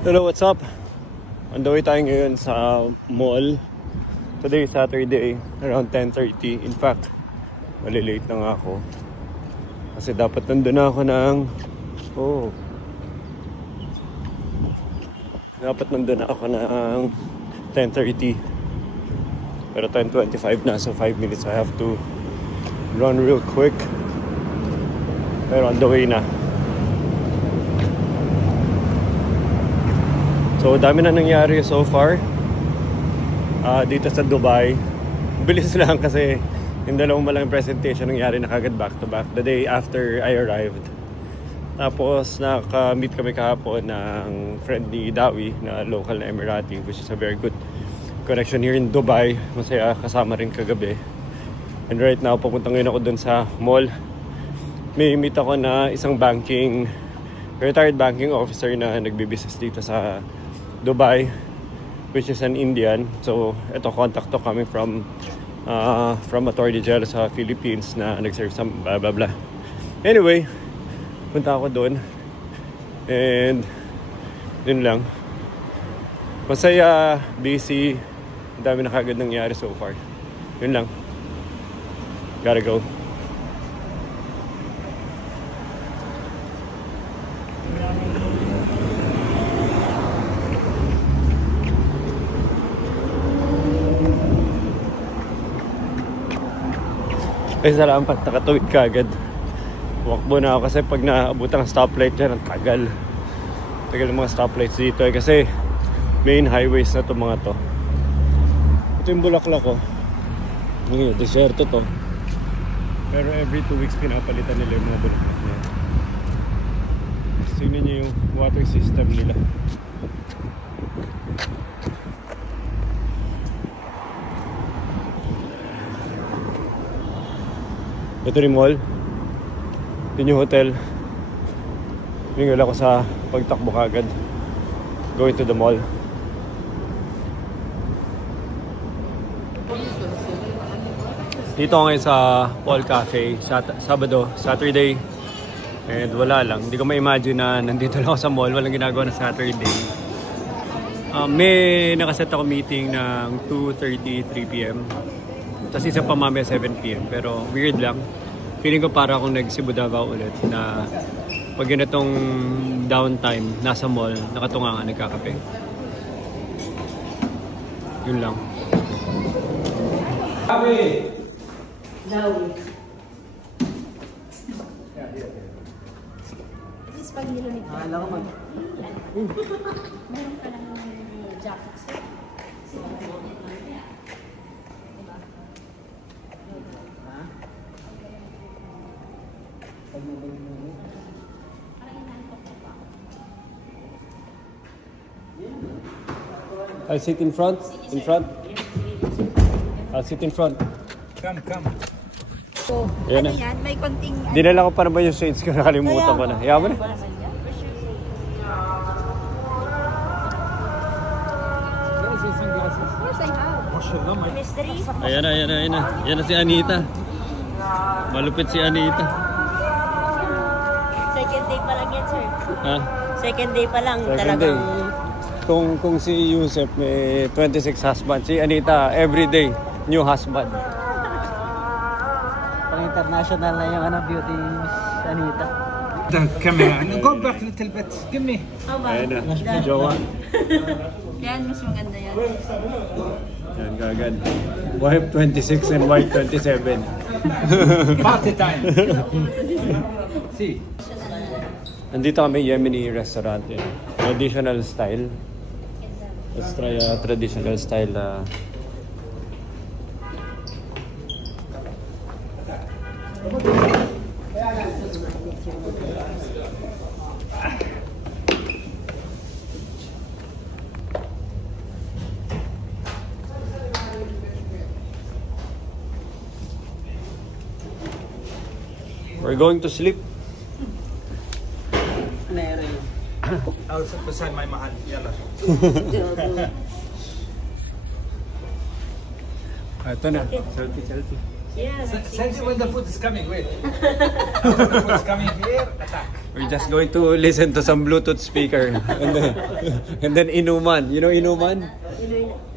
Hello, what's up? On the way tayo ngayon sa mall. Today is Saturday, around 10:30. In fact, malilate na nga ako. Kasi dapat nandun na ako ng... Dapat nandun na ako ng 10:30. Pero 10:25 na, so 5 minutes. I have to run real quick. Pero on the way na. So, dami na nangyari so far dito sa Dubai. Bilis lang kasi yung dalawang malang presentation nangyari na kagad back to back the day after I arrived. Tapos naka-meet kami kahapon ng friend ni Dawi na local na Emirati, which is a very good connection here in Dubai. Masaya, kasama rin kagabi. And right now, papunta ngayon ako dun sa mall. May meet ako na isang retired banking officer na nagbibusiness dito sa Dubai, which is an Indian. So, ito contact to coming from Attorney General sa Philippines na nag-serve sa blah blah blah. Anyway, punta ako doon. And yun lang. Masaya, busy. Ang dami na kagad nangyari so far. Yun lang. Gotta go. Ay, salamat, nakatuwid ka agad. Walkbo na ako kasi pag naabot ang stoplight dyan, ang tagal. Tagal ng mga stoplights dito kasi main highways na to mga to. Ito yung Bulaklak ko. Ngayon, deserto to. Pero every 2 weeks pinapalitan nila yung mga bulaklak niya. Tingnan niyo yung water system nila. Ito rin mall. Ito yung hotel. Tinggal ako sa pagtakbo kagad. Going to the mall. Dito ngayon sa Paul Cafe. Saturday. And wala lang. Hindi ko ma-imagine na nandito lang ako sa mall. Walang ginagawa na Saturday. May nakaset ako meeting ng 2:30, 3 p.m. Tapos isa pa mamaya 7 p.m. Pero weird lang. Feeling ko para akong nag-Cebu Davao ulit na pag ganitong downtime, nasa mall, nakatunga nga, nagkakape. Yun lang. Dawi. This pag nilunit. Alam ko mag... Meron ka lang jacket. I'll sit in front. In front. I'll sit in front. Come. So, Ayan ano na. yan? May konting... Dinala ko pa naman yung shades ko. Nakalimutan ko na. Hiya mo na. Yes, I have. Mystery. Ayan na. Yan na si Anita. Malupit si Anita. Second day pa lang yan, sir. Ha? Second day pa lang. Second talagang... day. Kung si Yusef may 26 husband, si Anita everyday new husband. Pang international na yung beauty Anita. The camera. Go back a little bit. Give me. Ayan na. Jowa. Yan, mas maganda yan. Yan kagad. Wife 26 and wife 27. Party time. See. Nandito kami Yemeni restaurant. Traditional style. Let's try a traditional style. We're going to sleep. I'll sit beside my mahal. Yalla. Ito na. Selfie. Yeah. Send you when the food is coming. Wait. When the food is coming here, attack. We're just going to listen to some Bluetooth speaker. And then Inuman. You know Inuman?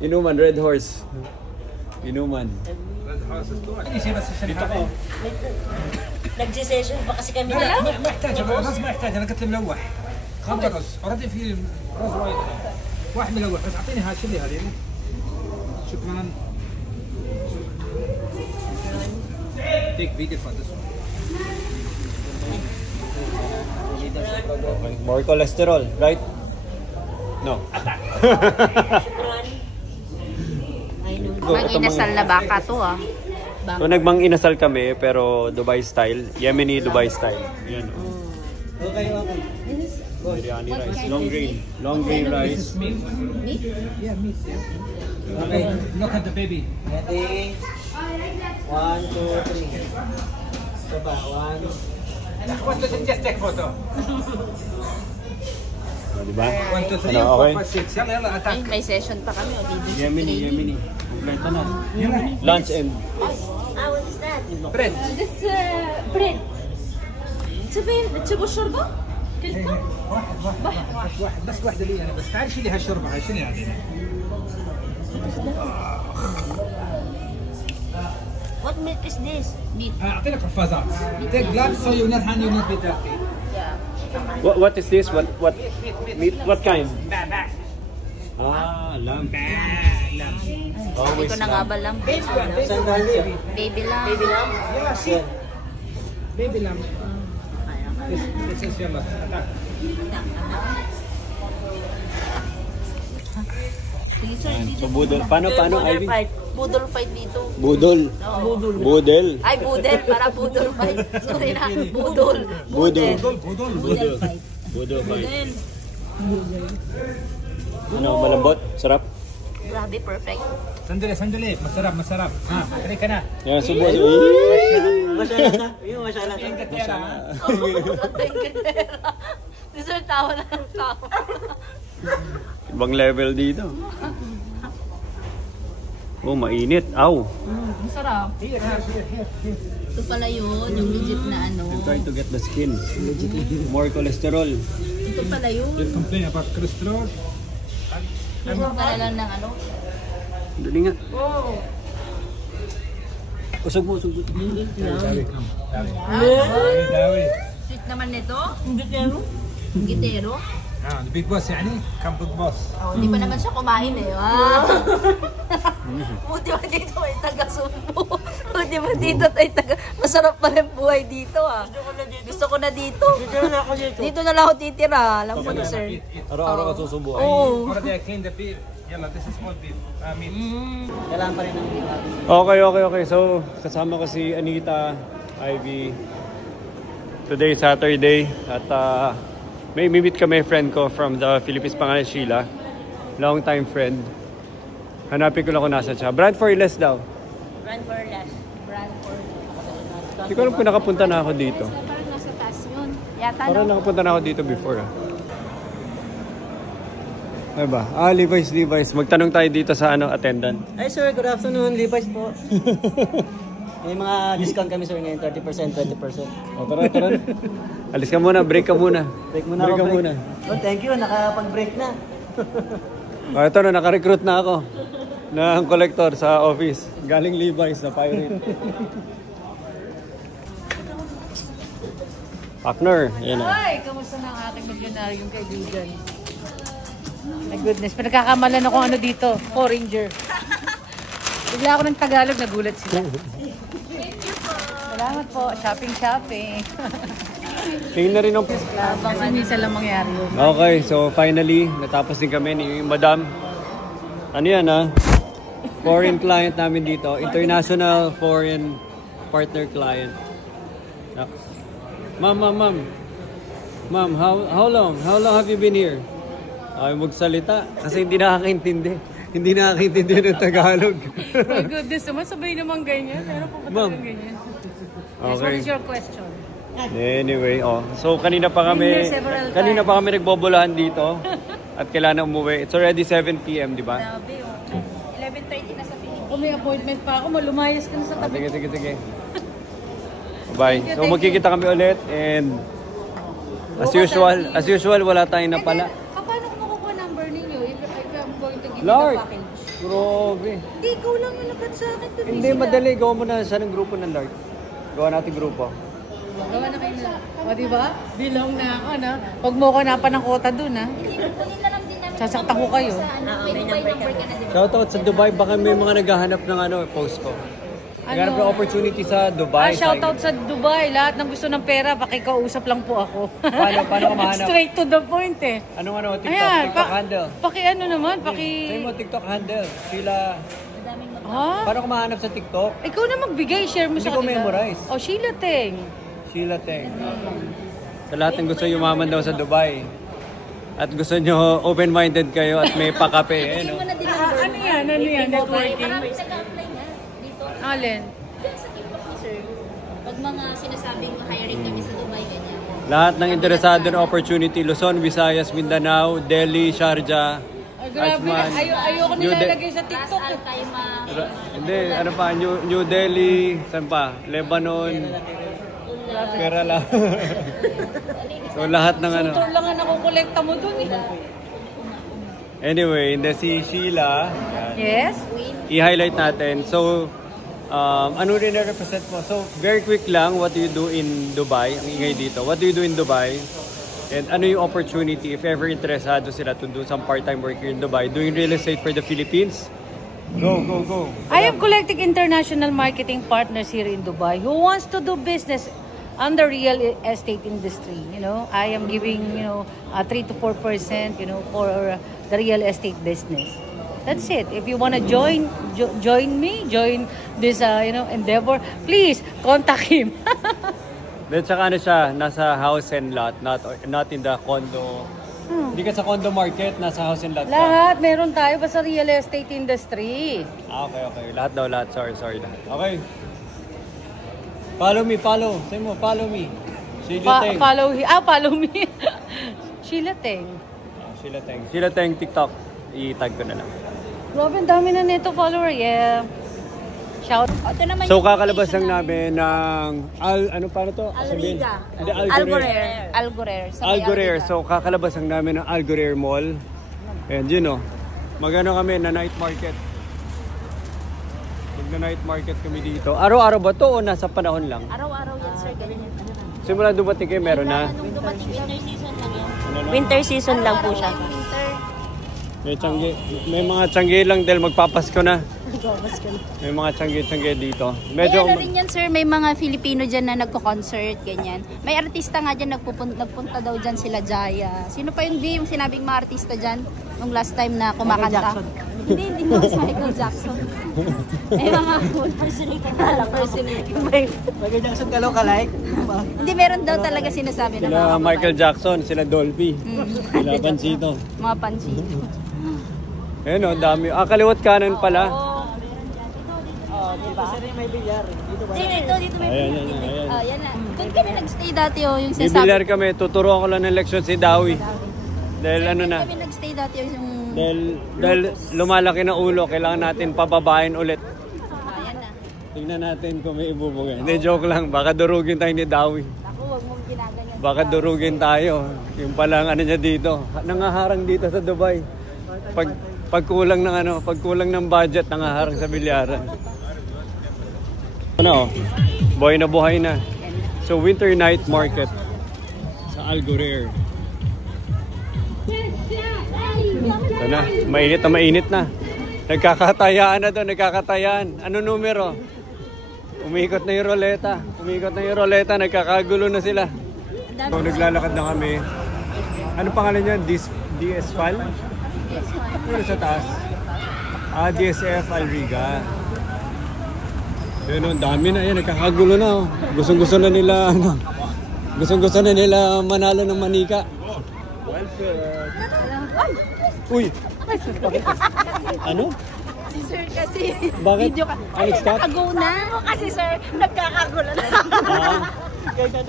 Inuman, Red Horse. Inuman. Dito ko. Nag-session pa kasi kami لا na. ما يحتاج الرز ما يحتاج انا قلت له ملوح خبر رز اوريدي في رز وايد واحد ملوح بس اعطيني شيلي هذه شكرا take video for this one Okay. More cholesterol, right? No. Mag-inasal na baka to ah. So nagmang inasal kami pero Dubai style, Yemeni Dubai style. Yan. Okay. Biryani rice, long grain rice. meat yeah meat yeah. Okay look at the baby Ready? 1, 2, 3. Ito ba? 1. just take photo Diba? 1 2 3 Ano, okay? 4 5 6 يلا يلا Ay, attack may session pa kami. O, Yemeni. Kompleto na. يلا Lunch and what is that? bread This bread. تبوا الشوربة؟ كلكم؟ واحد بس واحدة لي أنا بس تعال شيلي هالشوربة هاي شيلي هذه What meat is this? Meat. أعطيلك قفازات take blood so you not hand you not be dirty Yeah. what is this? What meat? What kind? Ah, lamb. Hindi Always ko na nga lamb. ba lamb? Saan galing siya? Baby lamb. yeah see baby lamb this is your last attack Sige, sir. So budol. Paano Ivy? Budol fight dito. Budol. Oo. Budel. Ay, budel. Para budol fight. Sorry na. Budol. Budol. Budol fight. Budol fight. Budol. Ano, malambot? Sarap? Grabe, perfect. sandali masarap ha try ka na Yan, subo. Masala na. Yung masala na. Dessert tawa na ng tawa. Ibang level dito. Oh, mainit. Aw. Ang sarap. Ito pala yun, yung legit na ano. I'm trying to get the skin. More cholesterol. Ito pala yun. you complain about cholesterol Huwag ka na lang ng ano. Dali nga. Oh. Usog mo. داوي Sweet naman nito. Gitero. Gitero. the big boss يعني come big boss Oh, hindi pa naman siya kumain eh. Buti ba dito ay taga-Sumbo? Buti ba dito ay taga... Masarap pa rin buhay dito ah. Gusto ko na dito. Dito na lang ako titira. Alam ko na sir. Araw-araw ka susubuan. Oo. already I cleaned the beef يلا this is small beef meat Kailangan pa rin ng meat. Okay. So, kasama ko si Anita, Ivy. Today, Saturday. At may meet kami friend ko from the Philippines, pangalan Sheila. Long time friend. Hanapin ko lang kung nasa siya. Brand for less daw. Brand for less. Hindi ko alam kung nakapunta na ako dito. Parang nasa taas yun. Yata Parang no? nakapunta na ako dito before Ay ba? Levi's. Magtanong tayo dito sa attendant. Ay sir, good afternoon. Levi's po. May mga discount kami sir ngayon. 30%, 20%. O, tara. Alis ka muna, break ka muna. Break muna Break ako. ka muna. Oh, thank you. Nakapag-break na. Ito na, naka-recruit na ako ng collector sa office. Galing Levi's na pirate. Partner, yan na. Ay, kamusta na ang aking milyonaryong kaibigan? My goodness, pinagkakamalan ako ano dito, Foreigner. Bigla ako ng Tagalog, nagulat sila. Salamat po, shopping. Tingin na rin ang... Kasi minsan lang mangyari yun. Okay, so finally, natapos din kami ni Madam. Ano yan Foreign client namin dito. International foreign partner client. Ma'am, how long have you been here? Ay, magsalita. Kasi hindi nakakaintindi. Hindi nakakaintindi ng Tagalog. My goodness, naman sabay naman ganyan. Pero po ba Ma'am. talagang ganyan? Yes, what Okay. is your question? Anyway, so kanina pa kami nagbobolahan dito at kailangan umuwi. It's already 7 PM, di ba? Grabe oh. 11:30 na sa Philippines. may appointment pa ako. Malumayas ka na sa tabi. Sige. Bye. So magkikita kami ulit and as usual wala tayong napala. Paano ko makukuha number ninyo if I'm going to give you Lord, the package? grabe. Hindi, ikaw lang yung nagkat sa akin. Hindi, madali. Gawa mo na siya ng grupo ng Lord. Gawa natin grupo. Gawa na kayo na. O, diba? Bilong na ako, na. Huwag mo ko napanangkota dun, ha? Sasaktan ko kayo. Shoutout sa Dubai. Baka may mga naghahanap ng post ko. Naghanap ng opportunity sa Dubai. Shoutout sa Dubai. Lahat ng gusto ng pera, pakikausap lang po ako. Paano ka mahanap? Straight to the point, eh. Anong TikTok? Ayan, TikTok handle. Say mo TikTok handle. Sheila. Ha? Paano ka mahanap sa TikTok? Ikaw na magbigay, share mo Hindi sa ko memorize. Oh, Sheila Teng. Sheila Teng. Sa lahat ng gusto yumaman daw sa Dubai. At gusto nyo open-minded kayo at may pakape. Hindi mo na din Ano yan? Networking? Marami nag-apply nga dito. Alin? Sa TikTok ni sir. Pag mga sinasabing hiring kami sa Dubai, ganyan. Lahat ng interesado na opportunity, Luzon, Visayas, Mindanao, Delhi, Sharjah, Ay, grabe. Ajman, Ayoko nilalagay sa TikTok. Taas Al-Qaima. Hindi, ano pa, New Delhi, saan pa? Lebanon, Kerala. So lahat ng ano. Ito lang ang nakukolekta mo dun, eh. Anyway, hindi si Sheila. Yes? I-highlight natin. So, ano rin na-represent mo? So, very quick lang, what do you do in Dubai? Ang ingay dito. What do you do in Dubai? And ano yung opportunity if ever interesado sila to do some part-time work here in Dubai doing real estate for the Philippines? Go. I am collecting international marketing partners here in Dubai who wants to do business on the real estate industry. I am giving, 3 to 4%, for the real estate business. That's it. If you want to join this, endeavor, please contact him. Then saka ano siya, nasa house and lot, not in the condo. Hindi ka sa condo market, nasa house and lot ka. Lahat, meron tayo pa sa real estate industry. Okay. Lahat. Sorry. Okay. Follow me. Say mo, follow me. Sheila Teng. Follow me. Sheila Teng. Sheila Teng, TikTok. I-tag ko na lang. Grabe, ang dami na nito follower. Yeah. Shout. So kakalabas lang namin ng ano pa na to? Alriga. Hindi, Algorer. Algorer. So kakalabas lang namin ng Algorer Mall. And magano kami na night market. Mag-night market kami dito. Araw-araw ba to o nasa panahon lang? Araw-araw yan, sir. Ganyan. Simula dumating kayo, meron na? Nung dumating, winter season lang yan. Winter season lang po siya. Winter. May mga tiyanggi lang dahil magpapasko na. May mga tiyanggi dito. Medyo ano rin yan, sir, may mga Filipino dyan na nagko-concert, ganyan. May artista nga dyan, nagpunta daw dyan sila Jaya. Sino pa yung sinabing mga artista dyan nung last time na kumakanta? Hindi mo si Michael Jackson. May mga personality. Michael Jackson ka like? Hindi, meron daw talaga sinasabi na sila Michael Jackson, sila Dolby, sila Pansito. Mga pansito. Ayun dami. Kaliwat kanan pala. Diba? Kasi may bilyar. Dito ba? Dito may Ayan. yan na. Doon kami nag-stay dati yung sinasabi. Bibilar kami, tuturuan ko lang ng leksyon si Dawi. Dahil ano na. Kami nag-stay dati yung Dahil lumalaki na ulo, kailangan natin pababain ulit. yan na. Tingnan natin kung may ibubugay. Hindi, joke lang. Baka durugin tayo ni Dawi. Ako, wag mong ginaganyan. Baka durugin tayo. Yung palang ano niya dito. Nangaharang dito sa Dubai. Pagkulang ng budget, nangaharang sa bilyaran. Buhay na. So, winter night market sa Algorer. Ito na, mainit na. Nagkakatayaan na doon, Ano numero? Umikot na yung roleta, nagkakagulo na sila. So, naglalakad na kami. Ano pangalan niya? DSFAL? Ano sa taas? DSF Alriga. Yun, dami na yan, nagkakagulo na. Gustong-gusto na nila manalo ng manika. Uy! Ano? Si sir kasi. Bakit? Video ka. Nakago na. Kasi sir, nagkakagulo na.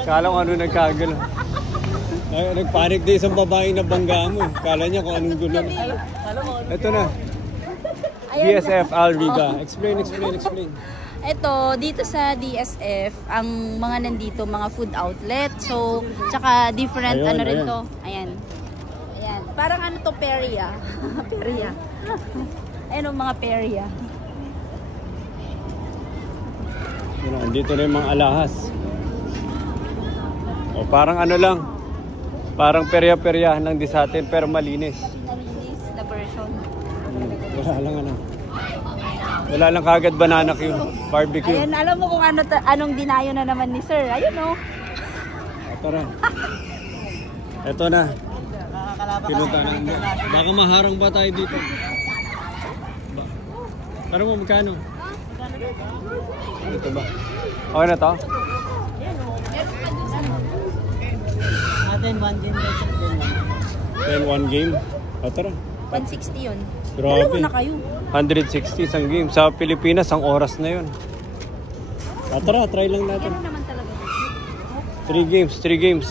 Kala ko ano nagkagulo. Nagpanik din isang babaeng nabangga mo. Kala niya kung anong gulo. Ito na. Ayan. DSF Alriga. Explain. Ito, dito sa DSF, ang mga nandito, mga food outlet. So, tsaka different, Ayun, ano rin ayun. to. Ayan. Ayan. Parang ano to, peria. Peria. Ayan o, mga peria. Dito na yung mga alahas. O parang ano lang. Parang perya-peryahan lang di sa atin pero malinis. Nalinis na version. Wala lang ano. Wala lang kagad banana cue. Barbecue. Ayan, alam mo kung ano anong dinayo na naman ni Sir. Ayun o. Ito na. Ito na. Pinunta na. Baka maharang ba tayo dito? Parang mo magkano? Ito ba? Okay na to? Atin, 1 game version din. Then one game. O tara. 160 yun. Grabe. Dalawa na kayo. 160 isang game. Sa Pilipinas, ang oras na yun. Tara, try lang natin. Ano naman talaga? 3 games. 3 games.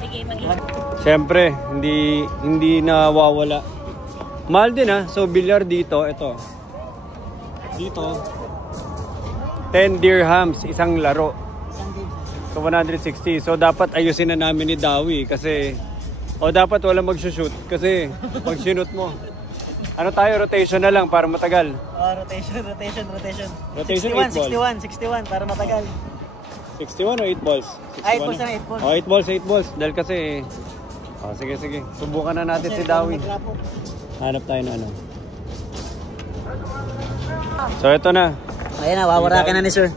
Sige, mag-iwan. Siyempre, hindi nawawala. Mahal din ha. So, bilyar dito, ito. Dito, 10 dirhams, isang laro. So, 160. So, dapat ayusin na namin ni Dawi kasi, dapat wala mag-shoot kasi pag sinut mo. Ano tayo, rotation na lang para matagal. Rotation. Rotation, 61 para matagal. 61 o 8 balls? 8 balls na 8 balls. 8 balls. Dahil kasi, sige. Subukan na natin si Dawi. Hanap tayo na ano. So, ito na. Ayan na, wawarakin na ni Sir.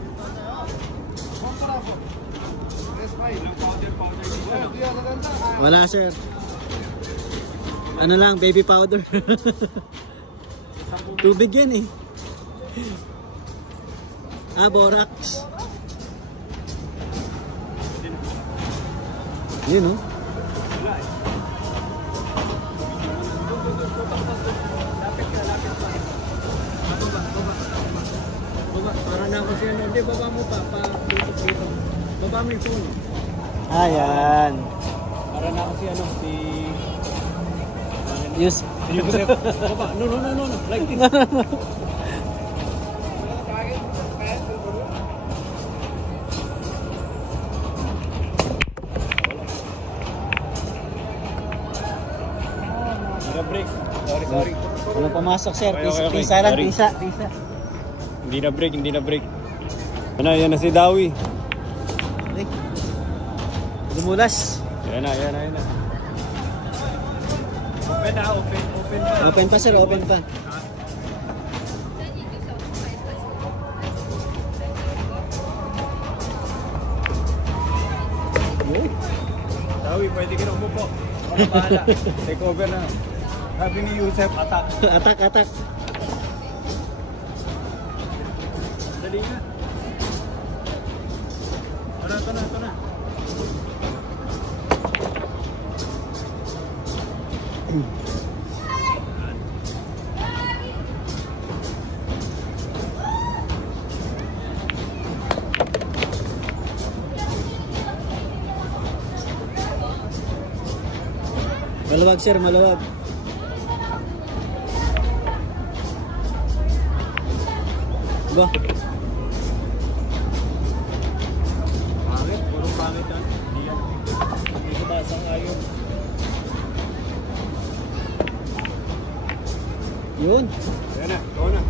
Wala, Sir. Ano lang, baby powder. Tubig yan eh. Borax. Yun, oh. Para na ako siya. Hindi, baba mo pa. Dito. Baba mo yung phone. Ayan. Para na ako si Use. Yusef. Baba. No. Like this. Break. Sorry. Wala pumasok, Sir. Okay. Pisa lang, Sorry. pisa. Hindi na break. Yan na si Dawi. Dumulas. Yan na. Open pa. Open pa, Sir. Open pa. Dawi, pwede ka na umupo. Ako na bahala. Take over na. Sabi ni Yusef, attack. Atak. Dali na. Ito na. Maluwag, Sir. Maluwag. Ba? Pangit, purong pangit yan. Hindi ko taas ang ayaw. Yun. Yan na, ito na.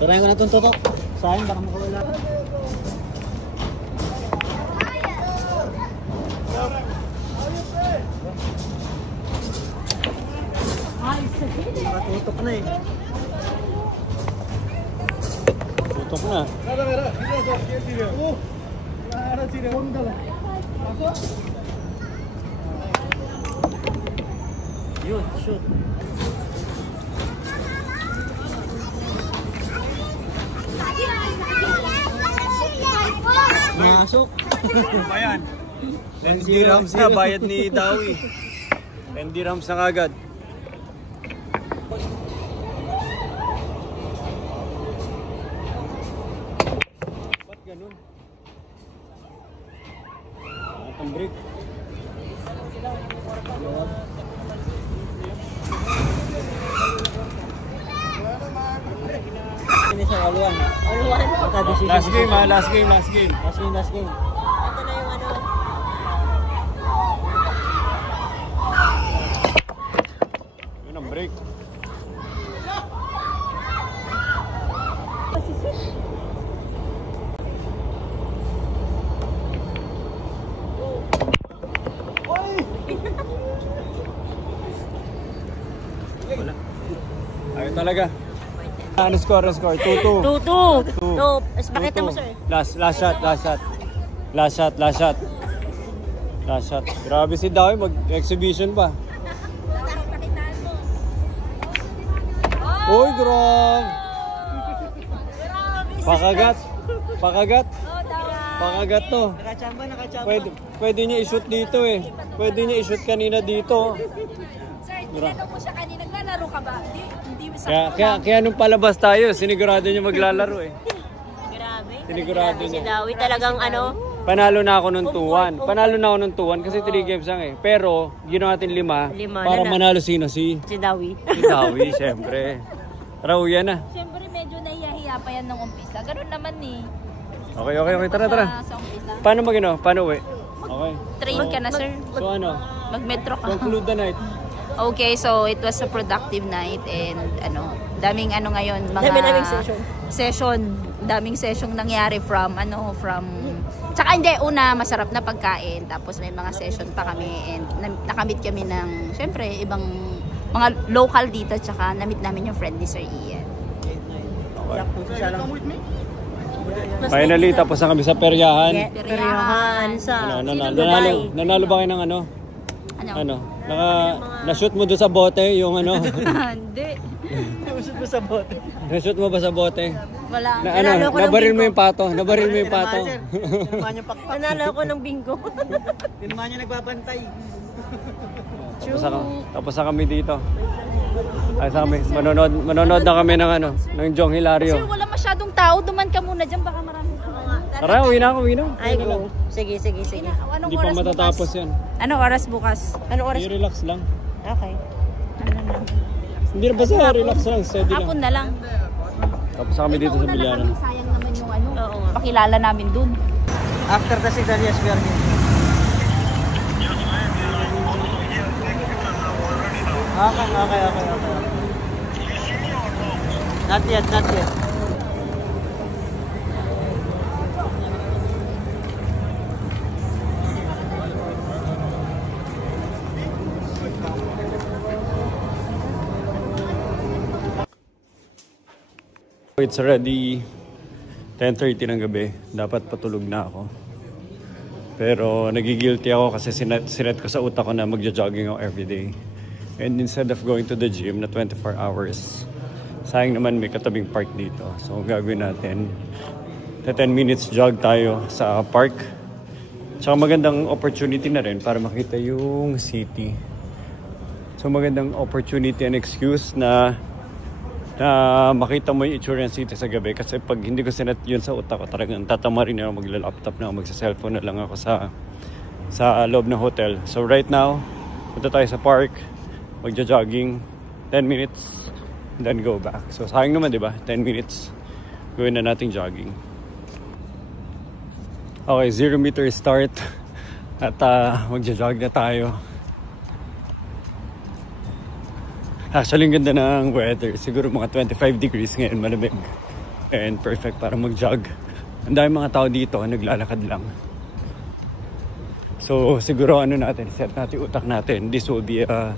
Tarayan ko na itong toto. Sayang, baka makawala. Nakatutok na eh. Tutok na. Yun, shoot. Masok. Ano ba yan? 10 dirhams na bayad ni Dawi. 10 dirhams na kagad. Ba't ganun? Ang break. Finish all one. All one. Last game ha, last game. Last game. Ito na yung ano. Yun ang break. Ayun talaga. Ano score? 2-2. 2-2. Mas pakita mo, sir. Last shot. Grabe si Dawi, mag-exhibition pa. Uy, grabe. Pakagat to. Nakachamba. Pwede niya i-shoot dito eh. Pwede niya i-shoot kanina dito. Sir, tinanong mo siya kanina, naglalaro ka ba? Hindi sa Kaya nung palabas tayo, sinigurado niya maglalaro eh. Grabe. Sinigurado Si niya. Dawi talagang ano. Panalo na ako ng 2-1 kasi 3 games lang eh. Pero, ginawa natin 5 Lima para na. manalo sino si Dawi. Dawi, syempre. Tara, uwi na. Siyempre, medyo nahihiya pa yan nung umpisa. Ganun naman eh. Okay. Tara. Sa umpisa. Paano uwi? Okay. Train ka na, sir. So ano? Mag-metro ka. Conclude the night. Okay, so it was a productive night and daming ngayon, mga Daming daming session nangyari from tsaka hindi, una masarap na pagkain, tapos may mga session pa kami and nakamit kami ng syempre ibang mga local dito, tsaka namit namin yung friend ni Sir Ian. Finally, tapos na kami sa peryahan. Peryahan sa Nanalo ba kayo ng na-shoot mo doon sa bote yung Hindi. Na-shoot mo ba sa bote? Wala. Nabaril mo yung pato. Nanalo ako ng bingo. Tinama niya nagbabantay. Tapos na kami dito. Manonood na kami ng Jong Hilario. Sir, wala masyadong tao. Duman ka muna dyan. Baka marami pa. Tara, uwi na. Ay, go. Sige. Anong Hindi pa oras matatapos bukas? yan. Anong oras bukas? Anong oras? Relax lang. Okay. Hindi na basta relax lang, steady Hapon lang. na lang. Tapos kami dito sa Bilyaran. Sayang naman yung Oo nga. pakilala namin dun. After the signal, yes, we are here. Okay. Not yet. It's already 10:30 ng gabi. Dapat patulog na ako. Pero nagigilty ako kasi sinet ko sa utak ko na magja-jogging ako everyday. And instead of going to the gym na 24 hours, sayang naman may katabing park dito. So gagawin natin, 10 minutes jog tayo sa park. Tsaka magandang opportunity na rin para makita yung city. So magandang opportunity and excuse na makita mo yung itsura ng city sa gabi. Kasi pag hindi ko sinet yun sa utak ko, talagang tatama rin ako, magla-laptop na ako, magsa-cellphone na lang ako sa loob ng hotel. So right now, punta tayo sa park, magja-jogging, 10 minutes, then go back. So sayang naman, di ba? 10 minutes, gawin na nating jogging. Okay, 0 meter start at magja-jog na tayo. Actually, ang ganda ng weather. Siguro mga 25 degrees ngayon, malamig. And perfect para mag-jog. Ang dami mga tao dito, naglalakad lang. So, siguro set natin utak natin. This will be a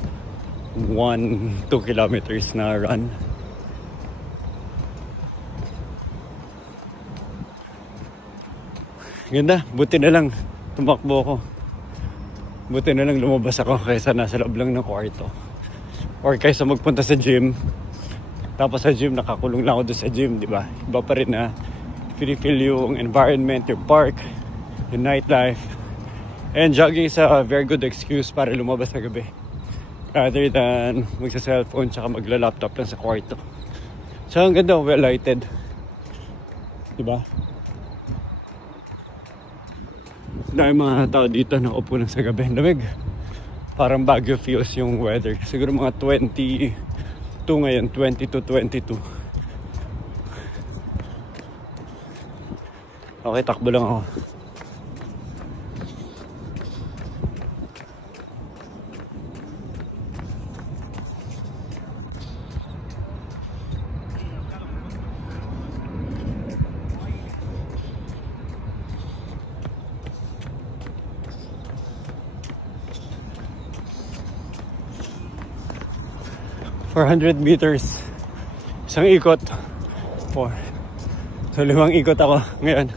1-2 kilometers na run. Ganda, buti na lang tumakbo ko. Buti na lang lumabas ako kaysa nasa loob lang ng kwarto. Or kaysa magpunta sa gym, tapos sa gym, nakakulong lang ako doon sa gym, di ba? Iba pa rin na feel yung environment, yung park, yung nightlife. And jogging is a very good excuse para lumabas sa gabi. Rather than magsa-cellphone tsaka magla-laptop lang sa kwarto. So, ang ganda, well-lighted. Di ba? Dahil mga tao dito na upo lang sa gabi. Lamig. Parang Baguio feels yung weather. Siguro mga 22 ngayon, 22. Okay, takbo lang ako. For 100 meters, isang ikot. So 5 ikot ako ngayon.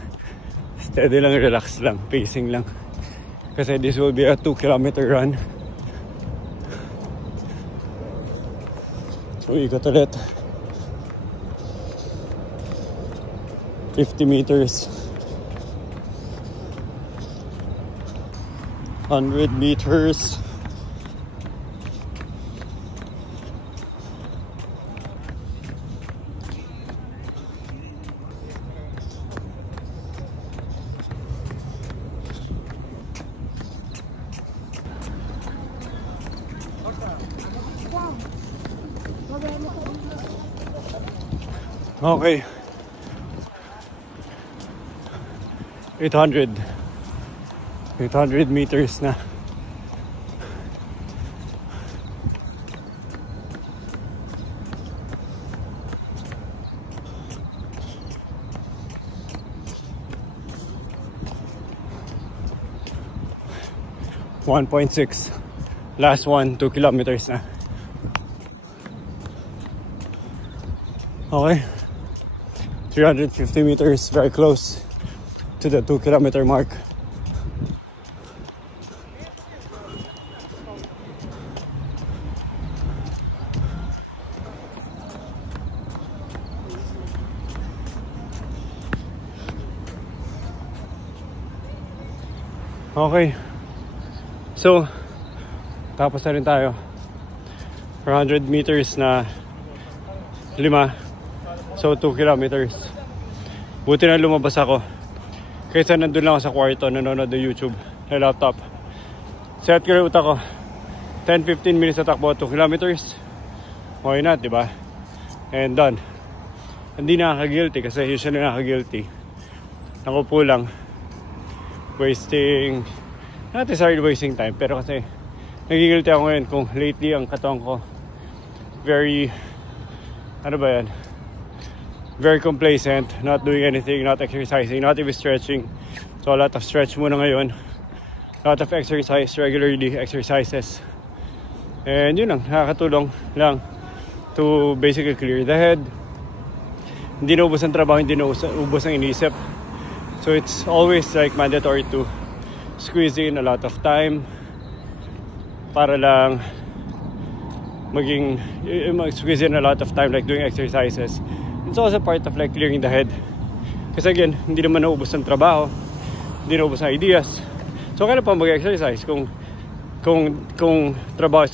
Steady lang, relax lang, pacing lang. Kasi this will be a 2-kilometer run. So ikot ulit. 50 meters. 100 meters. Okay. 800 meters na. .6. Last one, 2 kilometers na. Okay. 350 meters, very close to the 2-kilometer mark. Okay. So, tapos na rin tayo. 400 meters na 5. So, 2 kilometers. Buti na lumabas ako. Kaysa nandun lang ako sa kwarto, nanonood ng YouTube na laptop. Set ko yung utak ko. 10-15 minutes na takbo, 2 kilometers. Why not, diba? And done. Hindi nakaka-guilty kasi usually nakaka-guilty. Nakupo lang. Wasting, not necessarily wasting time, pero kasi nagigilty ako ngayon kung lately ang katawan ko very, ano ba yan? Very complacent, not doing anything, not exercising, not even stretching. So a lot of stretch muna ngayon. A lot of exercise, regularly exercises. And yun lang, nakakatulong lang to basically clear the head. Hindi na ubos ang trabaho, hindi na ubos ang iniisip. So it's always like mandatory to squeeze in a lot of time para lang squeeze in a lot of time like doing exercises. It's also part of like clearing the head. Kasi again, hindi naman naubos ang trabaho, hindi naubos ang ideas. So kaya pa mag-exercise kung trabaho is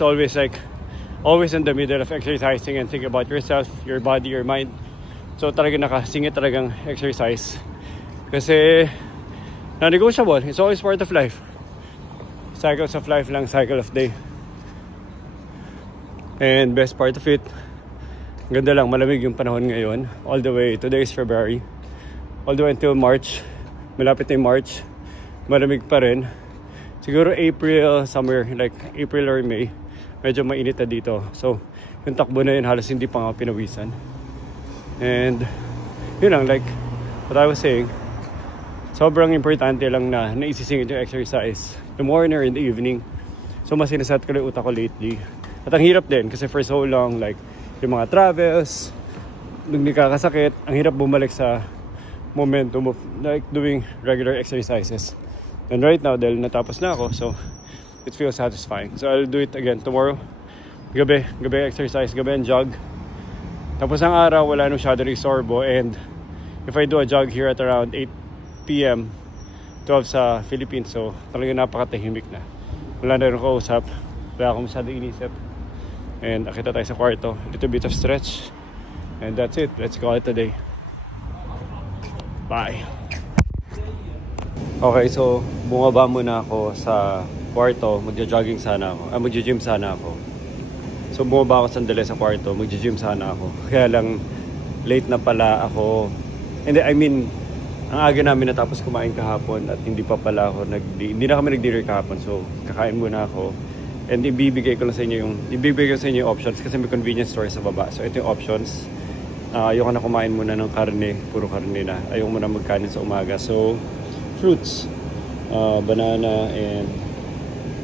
always in the middle of exercising and think about yourself, your body, your mind. So talaga nakasingit talagang exercise. Kasi non-negotiable, it's always part of life. Cycles of life lang, cycle of day. And best part of it, ganda lang, malamig yung panahon ngayon. All the way, today is February. All the way until March. Malapit na yung March. Malamig pa rin. Siguro April, somewhere like April or May, medyo mainit na dito. So, yung takbo na yun, halos hindi pa nga pinawisan. And, yun lang, like what I was saying, sobrang importante lang na naisisingit yung exercise. The morning or in the evening. So, mas sinasat ko lang utak ko lately. At ang hirap din kasi for so long, like, yung mga travels, nung nakakasakit, ang hirap bumalik sa momentum of like doing regular exercises. And right now, dahil natapos na ako, so it feels satisfying. So I'll do it again tomorrow. Gabi exercise, gabi and jog. Tapos ang araw, wala nung shadow sorbo. And if I do a jog here at around 8 p.m., 12 sa Philippines, so talagang napakatahimik na. Wala na rin kausap, wala akong masyadong inisip. And akita tayo sa kwarto, a little bit of stretch. And that's it, let's call it a day. Bye. Okay, so bumaba muna ako sa kwarto, magja-jogging sana ako, magja-gym sana ako. So bumaba ako sandali sa kwarto, magja-gym sana ako. Kaya lang late na pala ako. And I mean, Ang aga namin natapos kumain kahapon at hindi pa pala ako hindi na kami nag-dinner kahapon. So, kakain muna ako. And ibibigay ko sa inyo yung options kasi may convenience store sa baba. So, ito yung options. Ayoko na kumain muna ng karne, puro karne na. Ayoko muna magkanin sa umaga. So, fruits, banana, and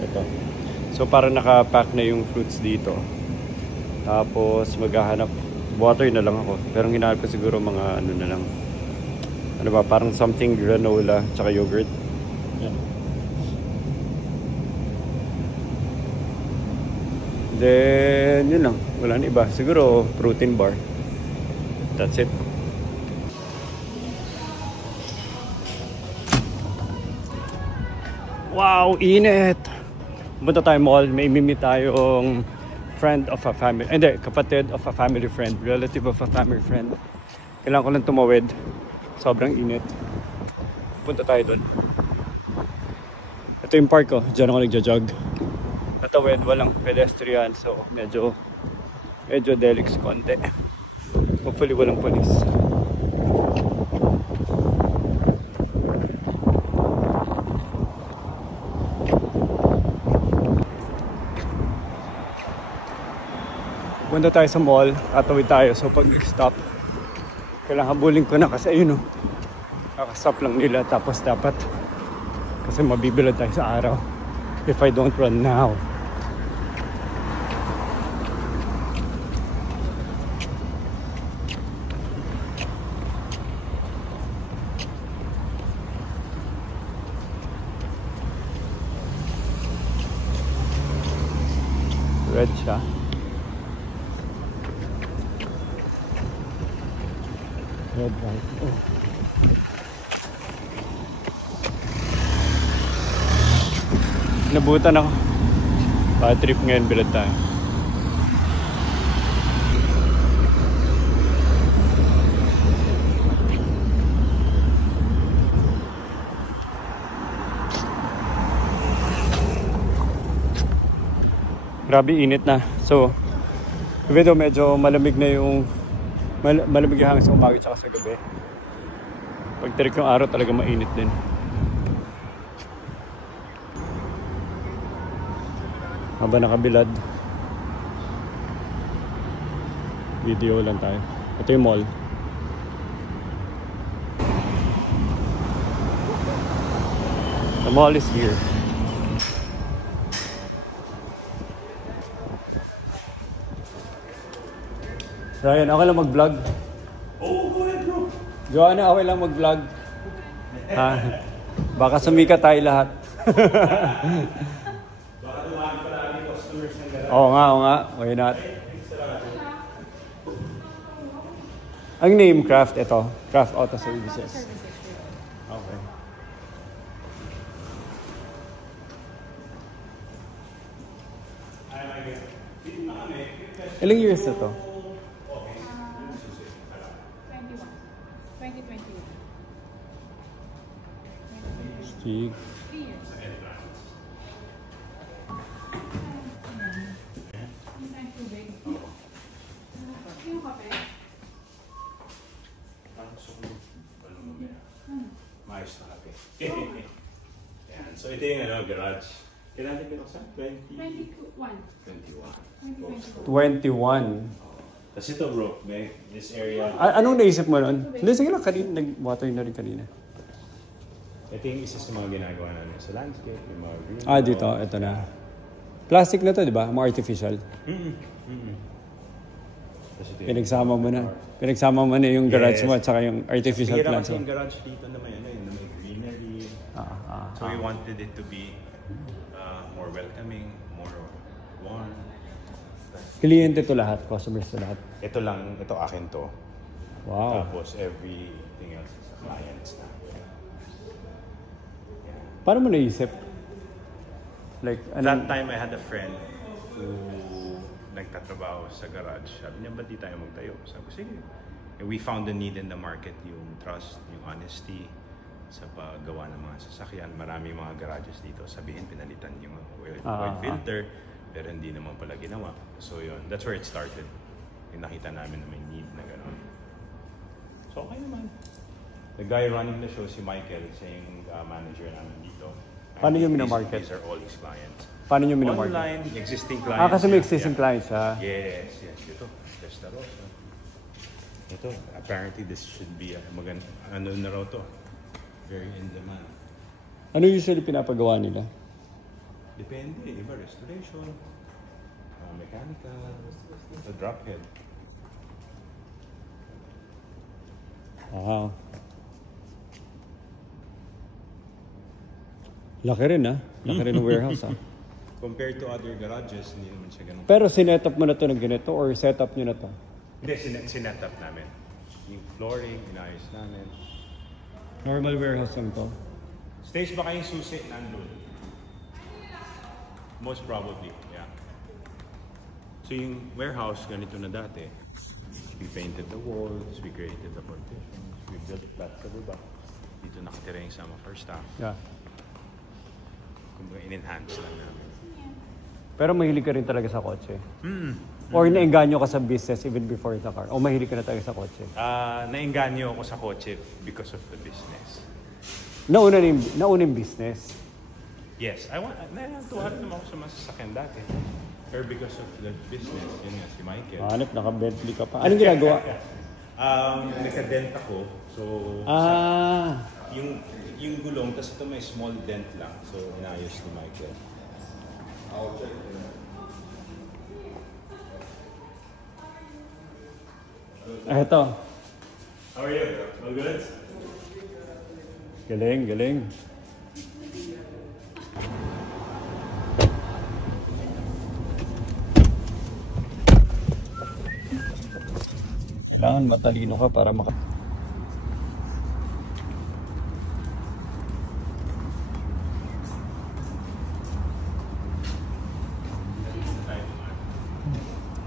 ito. So, parang naka-pack na yung fruits dito. Tapos, maghahanap, water na lang ako. Pero ang hinahanap ko siguro mga ano na lang. Ano ba, parang something granola, tsaka yogurt. Yan. Then, yun lang. Wala na iba. Siguro, protein bar. That's it. Wow, init! Punta tayo mall. May mimi tayong friend of a family. Hindi, kapatid of a family friend. Relative of a family friend. Kailangan ko lang tumawid. Sobrang init. Punta tayo doon. Ito yung park ko. Diyan ako nagja-jog. Natawid, walang pedestrian. So, medyo delix konti. Hopefully, walang police. Punta tayo sa mall. Tatawid tayo. So, pag nag-stop, kailangan habulin ko na kasi ayun o. Kakastop lang nila tapos dapat kasi mabibilad tayo sa araw if I don't run now. Red siya. Red light. Oh. Nabutan ako. Bad trip ngayon, bilad tayo. Grabe init na. So, even though medyo malamig na yung malamig yung hangin sa umaga at sa gabi. Pag tirik ng araw talaga mainit din. Habang nakabilad, video lang tayo. Ito yung mall. The mall is here. Ryan, okay lang mag-vlog? Oh, go ahead, bro. Joanna, okay lang mag-vlog? Ha? Baka sumikat tayo lahat. Baka dumami pa lagi customers ng gano'n. Oo nga. Why not? Ang name, Craft, ito. Craft Auto Services. Okay. Ilang years na to? 2021. Stig. 3 years. Yung kape? Parang gusto ko mamaya. Maayos na kape. Yan. So ito yung garage. Kailan natin pinuksan? 21. Tapos ito bro, may this area. Anong naisip mo nun? Hindi, sige lang, nag-water na rin kanina. Ito yung isa sa mga ginagawa namin sa landscape, yung mga green. Dito, ito na. Plastic na to, di ba? Mga artificial. Tapos ito Pinagsama mo na yung garage mo at saka yung artificial plants. Kasi yung garage dito na may, na may greenery. So we wanted it to be more welcoming, more warm. Kliyente to lahat, customers to lahat. Ito akin to. Wow. Tapos everything else is clients na. Paano mo naisip? Like, That time I had a friend who nagtatrabaho sa garage. Sabi niya, ba't di tayo magtayo? Sabi ko, sige. And we found the need in the market, yung trust, yung honesty sa paggawa ng mga sasakyan. Maraming mga garages dito. Sabihin, pinalitan yung oil filter, pero hindi naman pala ginawa. So yun, that's where it started. Yung nakita namin na may need na gano'n. So okay naman. The guy running the show, si Michael, siya yung manager namin dito. Paano yung minamarket? These are all his clients. Paano yung minamarket? Online, existing clients. Kasi may existing clients, ha? Yes. Ito, Testa Rosa. Ito, apparently this should be ano na raw to. Very in demand. Ano usually pinapagawa nila? Depende, iba restoration, mechanical, the drop head. Wow. Laki rin, ha? Laki rin ng warehouse, ha? Compared to other garages, hindi naman siya ganun. Pero sinet up mo na to ng ganito or set up nyo na to? Hindi, sinet up namin. Yung flooring, inayos namin. Normal warehouse lang to? Stage ba kayong susi nandun? Most probably, yeah. So yung warehouse, ganito na dati. We painted the walls, we created the partitions, we built that sa baba. Dito nakatira yung some of our staff. Yeah. Kumbaga in-enhance lang namin. Pero mahilig ka rin talaga sa kotse? Or naengganyo ka sa business even before the car? O mahilig ka na talaga sa kotse? Naengganyo ako sa kotse because of the business. Nauna yung business? Yes, natuwa naman ako sa masasakyan dati. Pero because of the business, yun nga, si Michael. Hanap, naka-Bentley ka pa. Anong ginagawa? Naka-dent ako. So, yung gulong, tas ito may small dent lang. So, inayos ni Michael. I'll check it. Ito. How are you? All good? Galing. Kailangan matalino ka para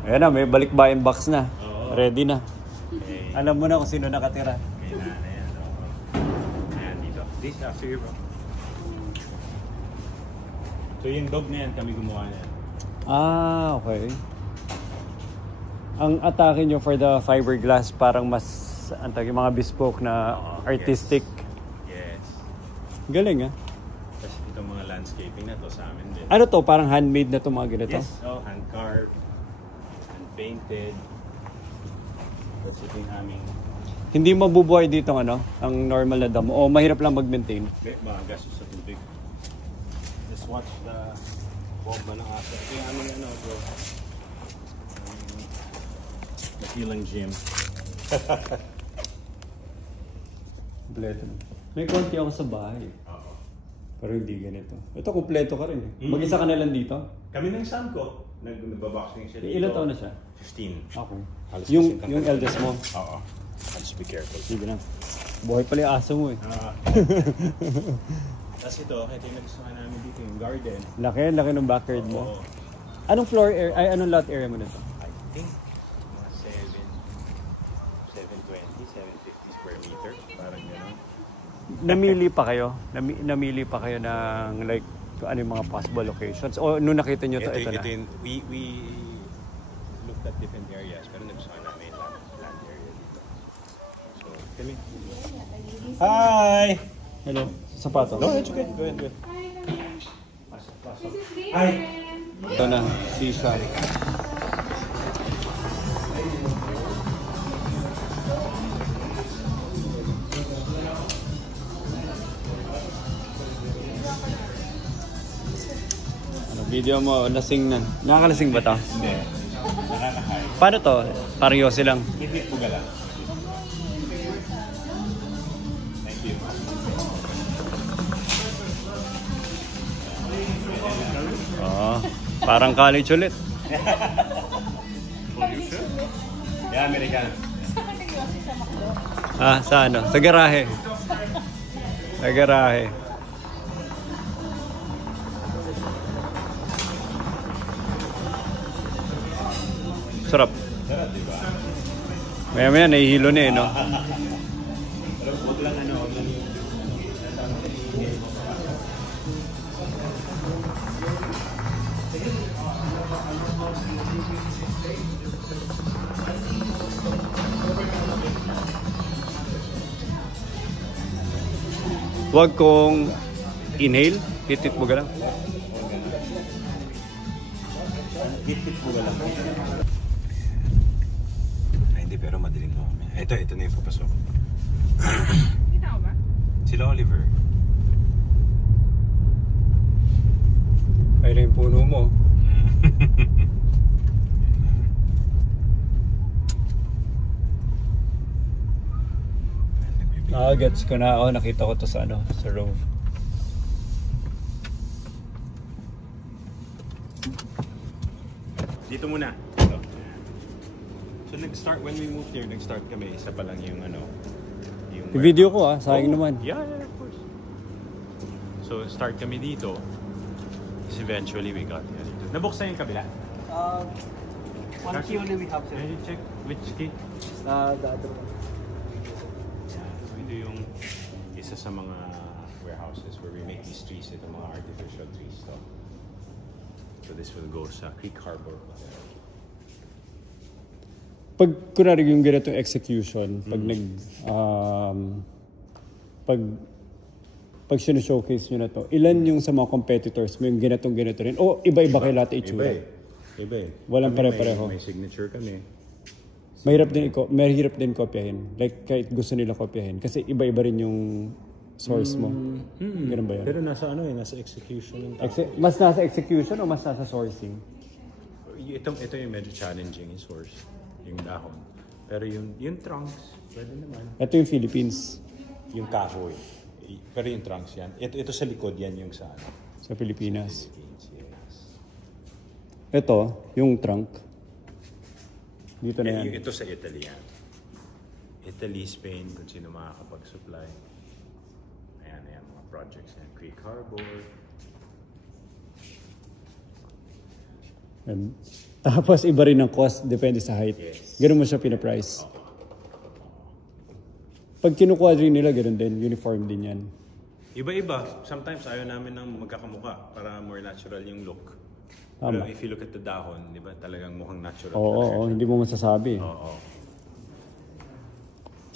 Ayan na, may balikbayan box na. Ready na. Okay. Alam mo na kung sino nakatira. Okay na yan. Ayan, dito. This after you, bro. So yung dog na yan, kami gumawa na yan. Okay. Ang atake nyo for the fiberglass parang mas yung mga bespoke na artistic. Yes. Galing, ha? Tapos itong mga landscaping na to sa amin din. Ano to? Parang handmade na to mga ganito? Yes. Hand-carved, hand-painted. Tapos ito yung aming... Hindi mabubuhay dito ang normal na damo o mahirap lang mag-maintain? Mga gastos sa tubig. Just watch the bomba ng aso. Ito yung aming bro. Makilang gym. Kompleto. May konti ako sa bahay. Oo. Pero hindi ganito. Ito, kompleto ka rin. Mag-isa ka na lang dito? Kami ng Sam ko. Nagbaboxing siya dito. Ilan taon na siya? 15. Ako. Halos Yung eldest mo? Oo. Just be careful. Sige na. Buhay pala yung aso mo eh. Tapos ito yung nagustuhan namin dito, yung garden. Laki ng backyard mo. Oo. Anong anong lot area mo nito? I think mga 720, 750 square meter. Parang gano'n. Namili pa kayo? Namili pa kayo ng like ano yung mga possible locations? O nung nakita nyo ito na? We looked at different areas pero nagustuhan namin land area dito. So, kami. Hi! Hello? Sapatos? No, it's okay. Go ahead. Hi! Ito na, sisa. Video mo, lasing na. Nakakalasing ba to? Hindi. Nakakahay. Paano to? Parang yosi lang. Hit po gala. Thank you. Parang college ulit. Yeah, American. Sa ano? Sa garahe. Sa garahe. Sarap. Sarap, di ba? Maya-maya, nahihilo na eh, no? Pero huwag lang Huwag kong inhale. Hit mo galang. Hit mo galang. Ay, hindi, pero madilim na kami. Ito na yung papasok. Sila Oliver. Ay lang yung puno mo. Gets ko na. Nakita ko to sa sa Rove. Dito muna. So nag-start, when we moved here, nag-start kami. Isa pa lang yung yung I-video ko sayang naman. Yeah, of course. So start kami dito. Because eventually we got here. Nabuksan yung kabila? One key only we have, sir. Can you check which key? The other one. So ito yung isa sa mga warehouses where we make these trees. Ito mga artificial trees. So this will go sa Creek Harbor. Pag kunwari yung ganitong execution, pag sino-showcase nyo na to, ilan yung sa mga competitors mo yung ganito rin? O iba-iba kayo lahat itsura? Iba eh. Walang pare-pareho. May signature kami. Mahirap din kopyahin. Like kahit gusto nila kopyahin. Kasi iba-iba rin yung source mo. Ganun ba yun? Pero nasa nasa execution. Mas nasa execution o mas nasa sourcing? Ito yung medyo challenging yung source. Yung dahon. Pero yung trunks, pwede naman. Ito yung Philippines. Yung kahoy. Pero yung trunks yan. Ito sa likod yan yung sa Sa Pilipinas. Yes. Ito, yung trunk. Dito na yan. Ito sa Italy yan. Italy, Spain, kung sino makakapag-supply. Ayan, mga projects yan. Creek Harbor. Tapos iba rin ang cost, depende sa height. Yes. Ganun mo siya pinaprice. Pag kinukuha rin nila, ganun din. Uniform din yan. Iba-iba. Sometimes ayaw namin ng magkakamuka para more natural yung look. Tama. Pero if you look at the dahon, di ba talagang mukhang natural. Oo, hindi mo masasabi. Oo.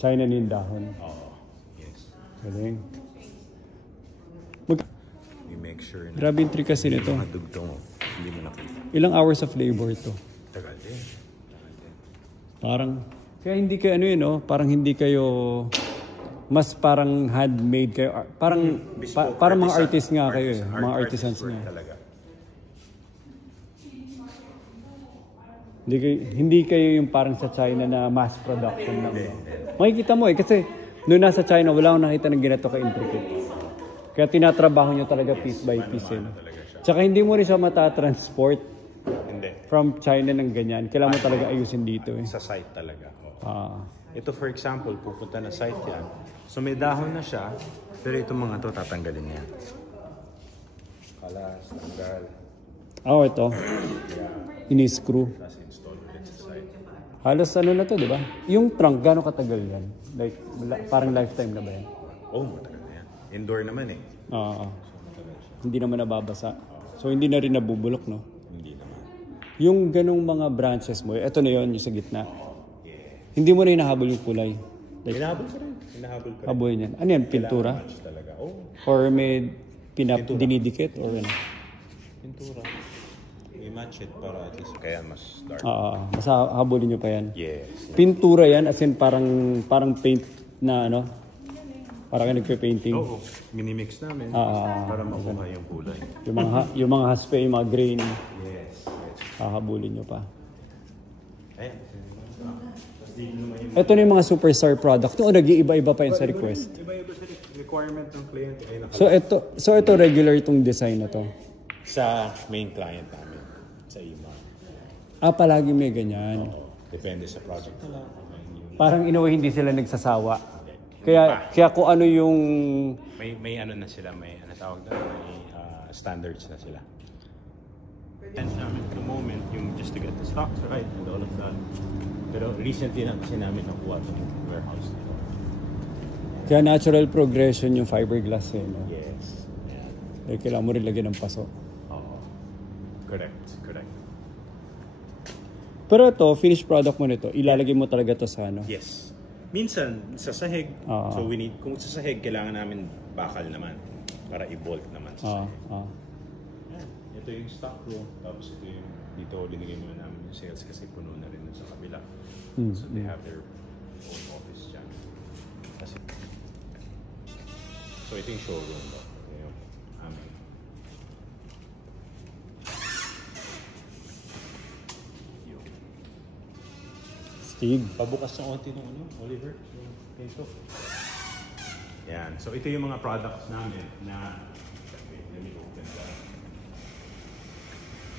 China na yung dahon. Oo. Yes. Galing. We make sure na Grabe yung trick kasi nito. mga dugtong hindi mo nakita. Ilang hours of labor to? Tagal din. Parang, kaya hindi kayo parang hindi kayo, mas parang handmade kayo. Parang, parang mga artist nga kayo eh. Mga artisans nga. Talaga. Hindi kayo yung parang sa China na mass production lang. Makikita mo kasi noon nasa China, wala akong nakita ng ganito ka-intricate. Kaya tinatrabaho nyo talaga piece by piece. Tsaka hindi mo rin siya matatransport from China ng ganyan. Kailangan mo talaga ayusin dito eh. Sa site talaga. Ito for example, pupunta na site yan. So may dahon na siya, pero itong mga to tatanggalin niya. Kalas, tanggal. Ito. Ini-screw. Halos na to, di ba? Yung trunk, gano'ng katagal yan? Like, parang lifetime na ba yan? Matagal na yan. Indoor naman eh. Hindi naman nababasa. So, hindi na rin nabubulok, no? Hindi naman. Yung ganong mga branches mo, ito na yon yung sa gitna. Hindi mo na hinahabol yung kulay. Like, Hinahabol ka rin. Habol yan. Ano yan? Pintura? Talaga. Or may dinidikit? Or ano? Pintura. I-match it para at least kaya mas dark. Mas habulin nyo pa yan. Yes. Pintura yan, as in parang paint na parang nagpe-painting. Oo. Minimix namin para makuha yung kulay. Yung mga haspe, yung mga grain. Yes. Hahabulin nyo pa. Ayan. Ito na yung mga superstar product. Nag-iiba-iba pa yun sa request. Iba-iba sa requirement ng client. So ito regular itong design na to? Sa main client namin. Sa IMA. Palagi may ganyan. Depende sa project nila. Parang hindi sila nagsasawa. Kaya kung ano yung... May ano na sila, may tawag na, may standards na sila. Namin at the moment, yung just to get the stocks right and all of that. Pero recently na kasi namin nakuha ng warehouse nila. Kaya natural progression yung fiberglass eh. No? Yes. Yeah. Kailangan mo rin lagyan ng paso. Correct. Pero ito, finished product mo nito, ilalagay mo talaga to sa Yes. Minsan, sa sahig. Oo. So kung sa sahig, kailangan namin bakal naman para i-bolt naman sa sahig. Yan. Ito yung stock room. Tapos ito yung dito linigay muna namin yung sales kasi puno na rin sa kabila. So they have their own office dyan. Kasi, so ito yung showroom. Ito yung amin. Steve. Pabukas ng onti nung Oliver. Yung pinto. Yan. So ito yung mga products namin na wait, let me open that.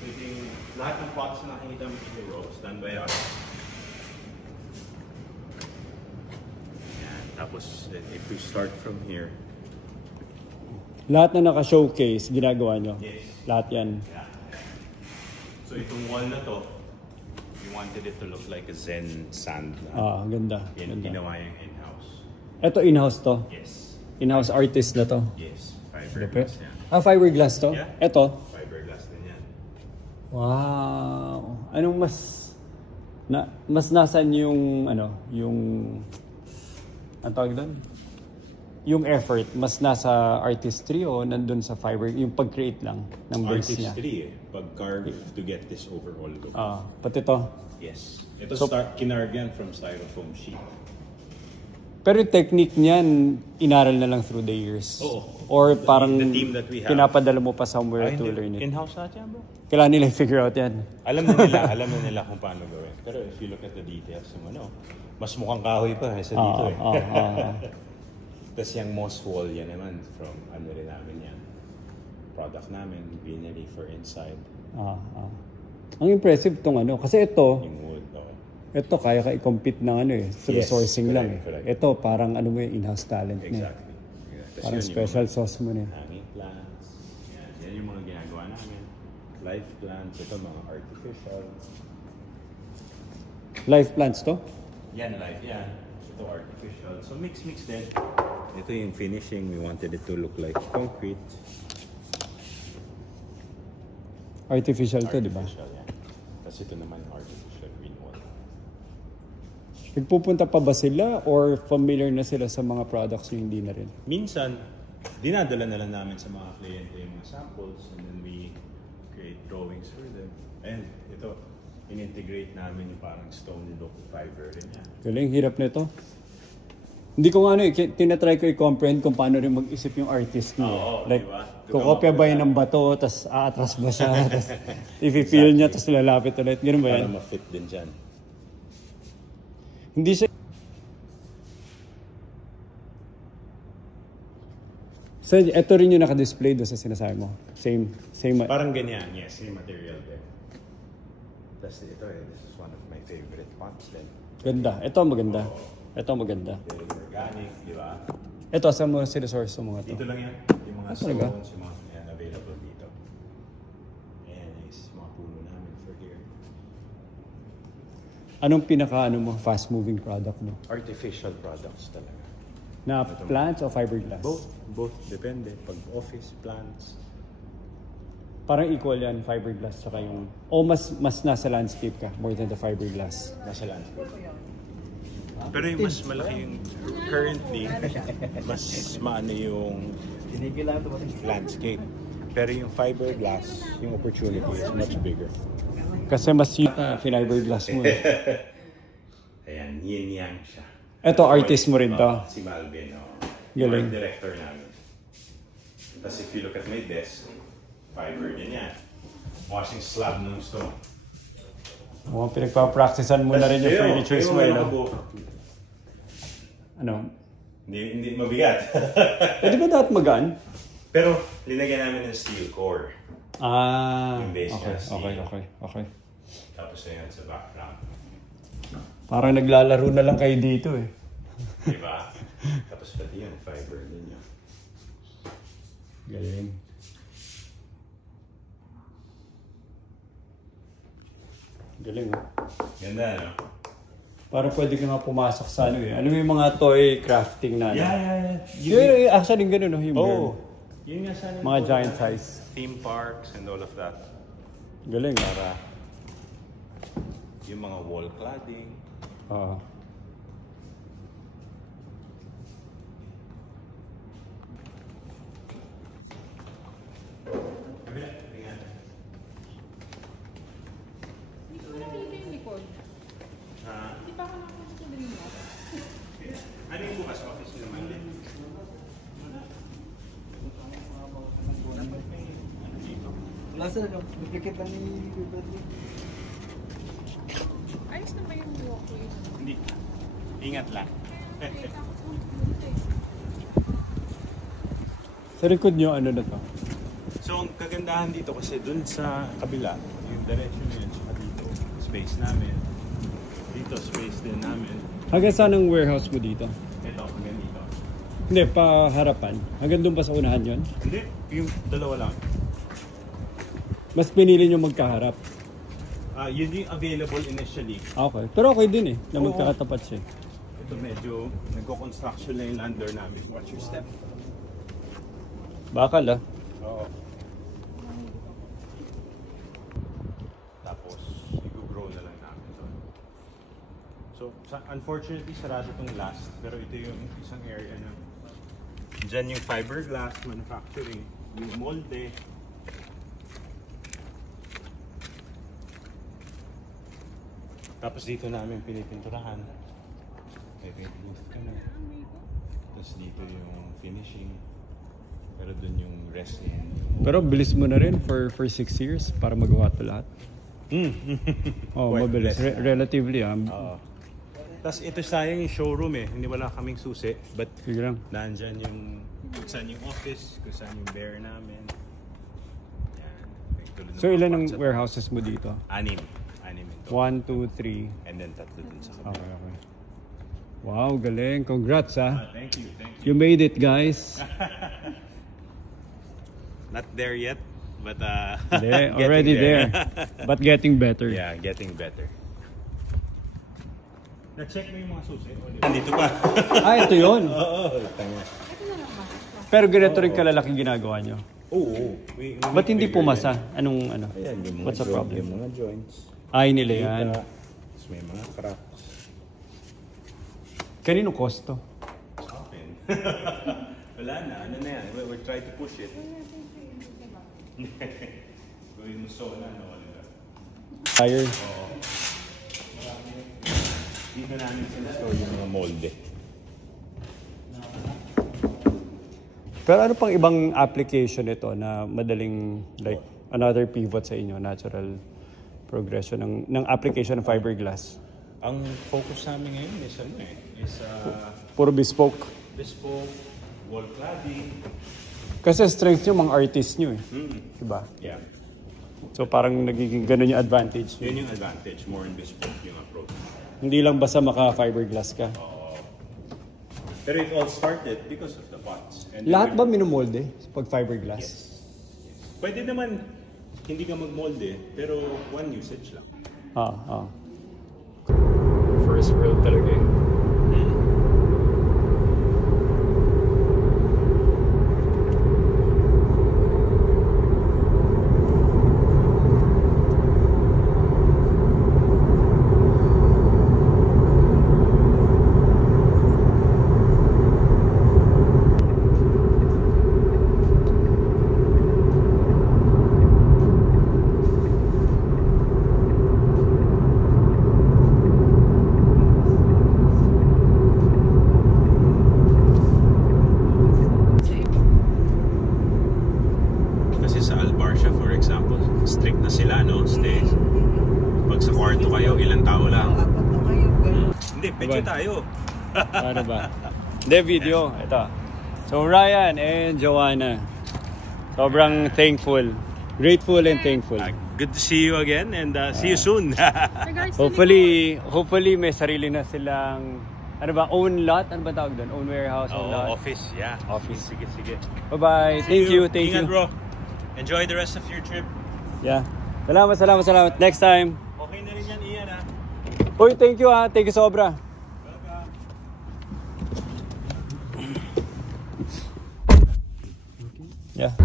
So ito yung lahat ng pots na nakikita mo dito rows done by us. Yan. Tapos if we start from here. Lahat na naka-showcase, ginagawa nyo? Yes. Lahat yan? Yeah. So itong wall na to, we wanted it to look like a Zen sand. Ganda. Yan, Ganda. ginawa yung in-house. Ito in-house to? Yes. In-house artist na to? Yes. Fiberglass yan. Fiberglass to? Yeah. Ito? Fiberglass din yan. Wow. Anong mas nasan yung ang tawag doon? Yung effort, mas nasa artistry o nandun sa fiber, yung pag-create lang ng base niya? Artistry pag-carve to get this overall look. Pati to? Yes. Ito So- kinarve yan from styrofoam sheet. Pero yung technique niyan, inaral na lang through the years? Oo. Or parang The team that we have. pinapadala mo pa somewhere to learn it? In-house natin yan, bro. Kailangan nila i-figure out yan. Alam na nila kung paano gawin. Pero if you look at the details, mas mukhang kahoy pa sa dito Tapos yung moss wall yan naman from rin namin yan. Product namin, greenery for inside. Ang impressive tong kasi ito, Yung wood, ito kaya ka i-compete ng through Yes, sourcing lang. correct. Ito parang mo yung in-house talent niya. Exactly. Yeah. Parang special sauce mo niya. Hanging plants. Yan yung mga ginagawa namin. Live plants. Ito mga artificial. Live plants to? Yan, live yan. Ito artificial. So mix din. Ito yung finishing. We wanted it to look like concrete. Artificial to, di ba? Artificial, yan. Tapos ito naman artificial green wall. Nagpupunta pa ba sila or familiar na sila sa mga products nyo hindi na rin? Minsan, dinadala na lang namin sa mga kliyente yung mga samples and then we create drawings for them. And ito, in-integrate namin yung parang stone look fiber rin yan. Galing, hirap na ito. Hindi ko tinatry ko i-comprehend kung paano rin mag-isip yung artist niya. Like, diba? kukopya ba yan ng bato, tapos aatras ba siya, tapos i-feel niya, tapos lalapit ulit. Ganun ba yan? Para ma-fit din dyan. Hindi siya... So, ito rin yung naka-display doon sa sinasabi mo. Same. Parang ganyan, yes. Same material din. Tapos ito this is one of my favorite pots din. Ganda. Ito maganda. Ito maganda. Very organic, di ba? Ito, saan mo sila-source yung mga to? Dito lang yan. Yung mga talaga? stones, yung mga yan, available dito. Ayan is mga puno namin for here. Anong fast-moving product mo? Artificial products talaga. Na plants o fiberglass? Both. Depende. Pag office, plants. Parang equal yan, fiberglass tsaka yung... O mas nasa landscape ka more than the fiberglass? Nasa landscape. Pero yung mas malaki yung... Currently, mas maano yung landscape. Pero yung fiberglass, yung opportunity is much bigger. Kasi mas yung fiberglass mo. Ayan, yin-yang siya. Ito, artist mo rin to? Si Malvin, Galing. Yung director namin. Tapos if you look at my desk, fiber din yan. Washing slab ng stone. Mukhang pinagpa-practicean mo na rin yung furnitures mo. Ano? Hindi mabigat. Di ba dapat magaan? Pero linagyan namin ng steel core. Yung base niya, steel. Okay. Tapos na yan sa background. Parang naglalaro na lang kayo dito eh. Diba? Tapos pati yung fiber ninyo. Galing. Galing Ganda, no? Parang pwede ka nga pumasok sa ano yung mga toy crafting na Yeah. Yung actually ganun yung bird. Yun nga sana. Mga giant size. Theme parks and all of that. Galing. Para yung mga wall cladding. Wala sir, duplicate lang ni Bradley. Ayos na ba yung walkway? Hindi. Ingat lang. Sa likod nyo, ano na to? So, ang kagandahan dito kasi dun sa kabila, yung direction na yun, saka dito, space namin. Dito, space din namin. Hanggang saan ang warehouse mo dito? Ito, hanggang dito. Hindi, pa harapan. Hanggang doon pa sa unahan yon. Hindi, yung dalawa lang. Mas pinili nyo magkaharap. Yun yung available initially. Okay. Pero okay din eh, na Oo. magkakatapat siya. Ito medyo nagko-construction na yung lander namin. Watch your step. Bakal ah. Oo. Tapos, i-grow na lang namin doon. So, unfortunately, sarado itong last. Pero ito yung isang area na dyan yung fiberglass manufacturing, yung molde. Tapos dito namin pinipinturahan. Ito yung booth ka na. Tapos dito yung finishing. Pero dun yung resin. Pero bilis mo na rin for 6 years para magawa ito lahat. Oh, Quite mabilis. blessed. Relatively Oo. Tapos ito sayang yung showroom eh. Hindi wala kaming susi. But Sige lang. nandyan yung kung saan yung office, kung saan yung bear namin. Yan. Tulad ng So mga ilan ang parts at- warehouses mo dito? 6. 6 ito. 1, 2, 3. And then 3 dun sa kabila. Okay, okay. Wow, galing. Congrats ah. Thank you, thank you. You made it, guys. Not there yet, but Hindi, getting already there. But getting better. Yeah, getting better. Na-check mo yung mga susi? Nandito pa. Ah, ito yun. Oo, tanga. Pero ganito rin kalalaki ginagawa nyo. Oo. Ba't hindi pumasa? Anong ano? Ayan, yung mga What's the problem? Yung mga joints. Ay nila yan. Tapos may mga cracks. Kanino kosto? Sa akin. Wala na. Ano na yan? We're trying to push it. Gawin mo so na, no? Tire. Oo. Dito namin sinastore yung mga molde. Pero ano pang ibang application ito na madaling like another pivot sa inyo, natural progression ng application ng fiberglass? Ang focus namin ngayon is ano eh? Is Puro bespoke. bespoke, wall cladding. Kasi strength nyo, mga artist nyo eh. Diba? Yeah. So parang nagiging ganun yung advantage nyo. Yun yung advantage. More in bespoke yung approach. Hindi lang basta maka-fiberglass ka. Pero it all started because of the pots. And Lahat ba minumolde pag fiberglass? Pwede naman hindi ka magmolde, pero one usage lang. First world talaga eh. Kasi sa Albarcia, for example, strict na sila, no? Stay. Pag sa kwarto kayo, ilang tao lang. Hindi, picture tayo. Ano ba? Hindi, video. Ito. So Ryan and Joanna. Sobrang thankful. Grateful and thankful. Good to see you again and see you soon. Hopefully may sarili na silang ano ba, own lot? Ano ba tawag doon? Own warehouse, own lot? Office, yeah. Office. Sige, sige. Bye-bye. Thank you. Ingat, bro. Enjoy the rest of your trip. Yeah. Salamat. Next time. Okay na rin yan, Ian, ha? Uy, thank you ha. Thank you sobra. Yeah.